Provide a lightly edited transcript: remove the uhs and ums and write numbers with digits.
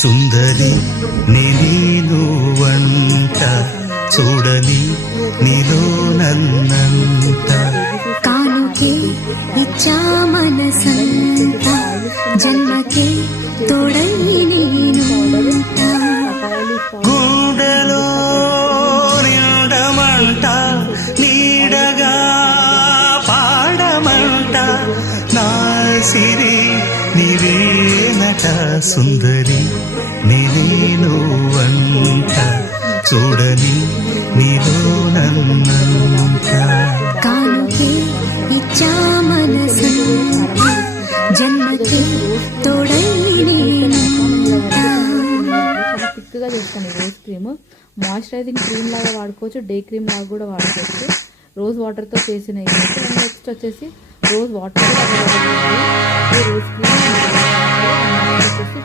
సుందరి నేను వంట చూడని నీలో నన్నంత కానుకే ఇచ్చా మనసంత జన్మకే తోడై నేనుంట గుండెలో నిండమంట నీడగా పాడమంట నా సిరి నీవేనట సుందరి నేను వంట చూడని నీలో నన్నంత కానుకే ఇచ్చా మనసంత జన్మకే తోడై నేనుంట. థిక్గా చేస్తాను రోజ్ క్రీమ్. మాయిశ్చరైజింగ్ క్రీమ్ లాగా వాడుకోవచ్చు, డే క్రీమ్ లాగా కూడా వాడుకోవచ్చు. రోజ్ వాటర్తో చేసిన నెక్స్ట్ వచ్చేసి రోజ్ వాటర్ రోజ్ క్రీమ్ వచ్చేసి